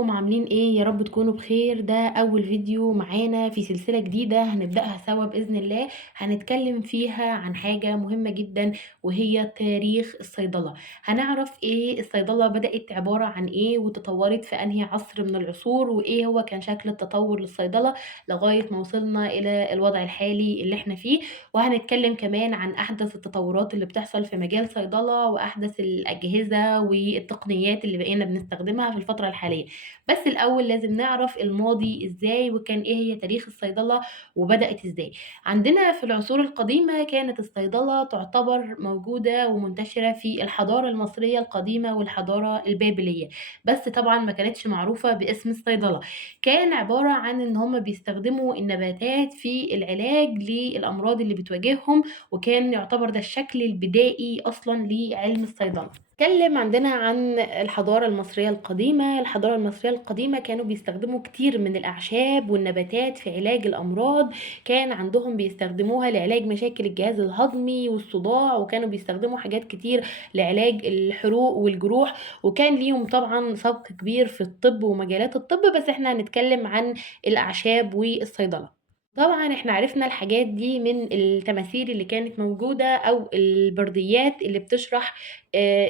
ازيكم عاملين ايه؟ يا رب تكونوا بخير. ده اول فيديو معانا في سلسلة جديدة هنبدأها سوا بإذن الله. هنتكلم فيها عن حاجة مهمة جدا، وهي تاريخ الصيدلة. هنعرف ايه الصيدلة بدأت عبارة عن ايه، وتطورت في انهي عصر من العصور، وايه هو كان شكل التطور للصيدلة لغاية ما وصلنا الى الوضع الحالي اللي احنا فيه. وهنتكلم كمان عن احدث التطورات اللي بتحصل في مجال صيدلة، واحدث الاجهزة والتقنيات اللي بقينا بنستخدمها في الفترة الحالية. بس الاول لازم نعرف الماضي ازاي، وكان ايه هي تاريخ الصيدلة وبدأت ازاي. عندنا في العصور القديمة كانت الصيدلة تعتبر موجودة ومنتشرة في الحضارة المصرية القديمة والحضارة البابلية، بس طبعا ما كانتش معروفة باسم الصيدلة. كان عبارة عن ان هم بيستخدموا النباتات في العلاج للأمراض اللي بتواجههم، وكان يعتبر ده الشكل البدائي أصلا لعلم الصيدلة. نتكلم عندنا عن الحضارة المصرية القديمة. الحضارة المصرية القديمة كانوا بيستخدموا كتير من الأعشاب والنباتات في علاج الأمراض. كان عندهم بيستخدموها لعلاج مشاكل الجهاز الهضمي والصداع، وكانوا بيستخدموا حاجات كتير لعلاج الحروق والجروح. وكان ليهم طبعا سبق كبير في الطب ومجالات الطب، بس احنا هنتكلم عن الأعشاب والصيدلة. طبعًا إحنا عرفنا الحاجات دي من التماثيل اللي كانت موجودة، أو البرديات اللي بتشرح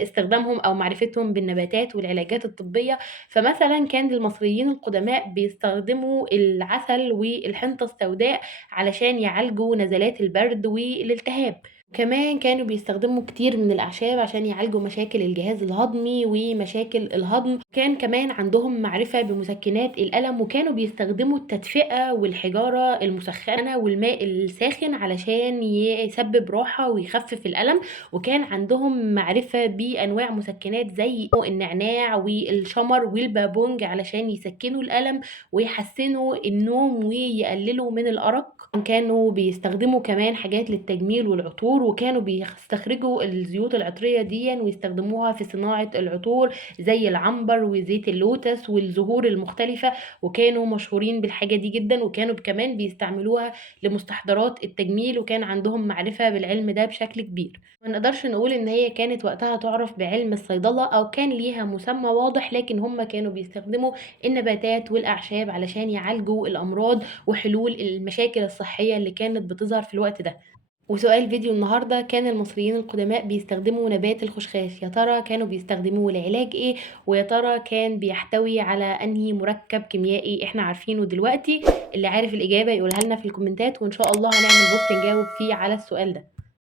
استخدامهم أو معرفتهم بالنباتات والعلاجات الطبية. فمثلًا كان المصريين القدماء بيستخدموا العسل والحنطة السوداء علشان يعالجوا نزلات البرد والالتهاب. كمان كانوا بيستخدموا كتير من الأعشاب عشان يعالجوا مشاكل الجهاز الهضمي ومشاكل الهضم. كان كمان عندهم معرفة بمسكنات الألم، وكانوا بيستخدموا التدفئة والحجارة المسخنة والماء الساخن علشان يسبب راحة ويخفف الألم. وكان عندهم معرفة بأنواع مسكنات زي النعناع والشمر والبابونج علشان يسكنوا الألم ويحسنوا النوم ويقللوا من الأرق. كانوا بيستخدموا كمان حاجات للتجميل والعطور، وكانوا بيستخرجوا الزيوت العطرية دي ويستخدموها في صناعة العطور زي العنبر وزيت اللوتس والزهور المختلفة. وكانوا مشهورين بالحاجة دي جدا، وكانوا كمان بيستعملوها لمستحضرات التجميل، وكان عندهم معرفة بالعلم ده بشكل كبير. ما نقدرش نقول ان هي كانت وقتها تعرف بعلم الصيدلة او كان ليها مسمى واضح، لكن هم كانوا بيستخدموا النباتات والاعشاب علشان يعالجوا الامراض وحلول المشاكل الصحية اللي كانت بتظهر في الوقت ده. وسؤال فيديو النهاردة: كان المصريين القدماء بيستخدموا نبات الخشخاش، يا ترى كانوا بيستخدموه لعلاج ايه؟ ويا ترى كان بيحتوي على انهي مركب كيميائي احنا عارفينه دلوقتي؟ اللي عارف الإجابة يقولها لنا في الكومنتات، وإن شاء الله هنعمل بوست نجاوب فيه على السؤال ده.